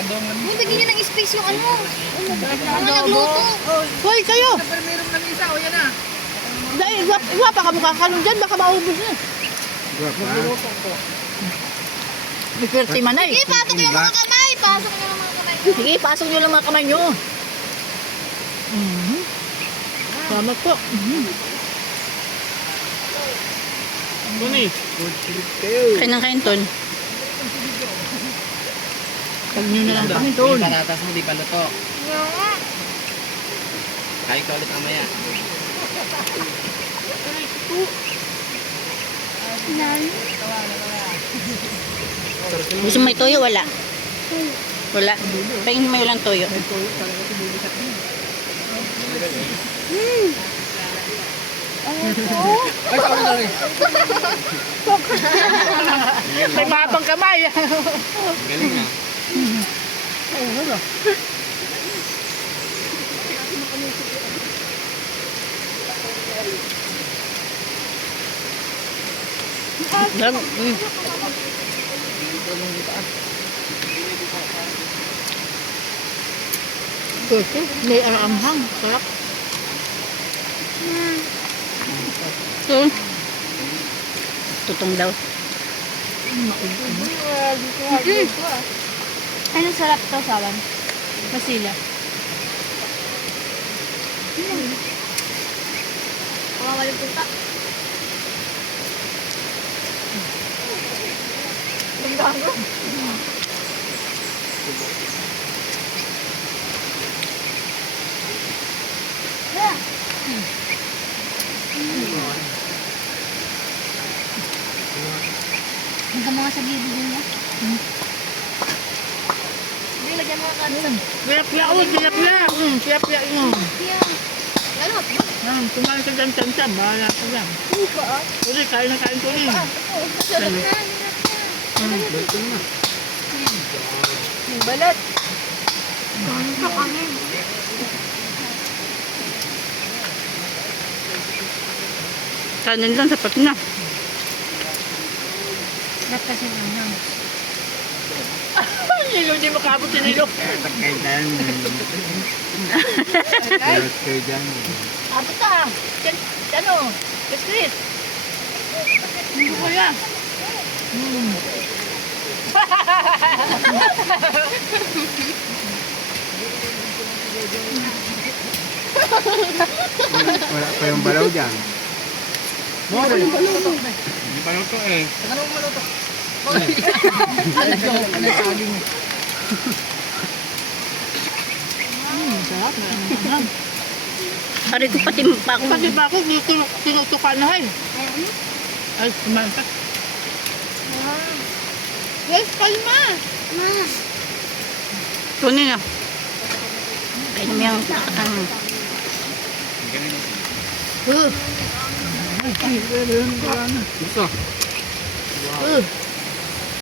Uy, bigyan niyo ng space yung ano. Mga nagluto. Hoy, kayo! Meron na isa, o yan na. Dahil, iwapa ka mukha kalong dyan, baka maubos na. May perti man ay. Sige, pasok yung mga kamay. Pasok yung mga kamay. Sige, pasok nyo lang mga kamay nyo. Salamat po. Kain ng kain, Ton. Tag nyo na lang kami doon. Yung patatas mo, di pa luto. Kain ka ulit mamaya. Gusto mo may toyo? Wala. Wala. Pahingin mo yung toyo. May mabang kamay. Galing na. Lag. Perti, may aramhang. Sarap. Ton. Tutong daw. Anong sarap to, sawan? Masila. Kawawa yung puta. Ang gago. Hanggang mga sa gilid niya. Hindi, lagyan mo ka sa... Pia-pia o, pia-pia. Pia-pia mo. Ano? Kumain ka dyan, chan-chan. Bahala ka dyan. Uli, kain na kain ko rin. Balat. Kanin lang, sapat na. Ba't kasi naman? Nilo, hindi makabot si Nilo. Kain dyan. Kain dyan. Abot ka. Ano? Biskuit. Hindi ko yan. Wala pa yung balaw dyan. Hindi pa luto eh. Ano mo maluto? Sarap na. Pari ko pati pa ako. Pati ba ako tinutukan na ay. Ay, kumain ka. Yes, kalma. Tunin na. Kain mo yung ano. Gusto.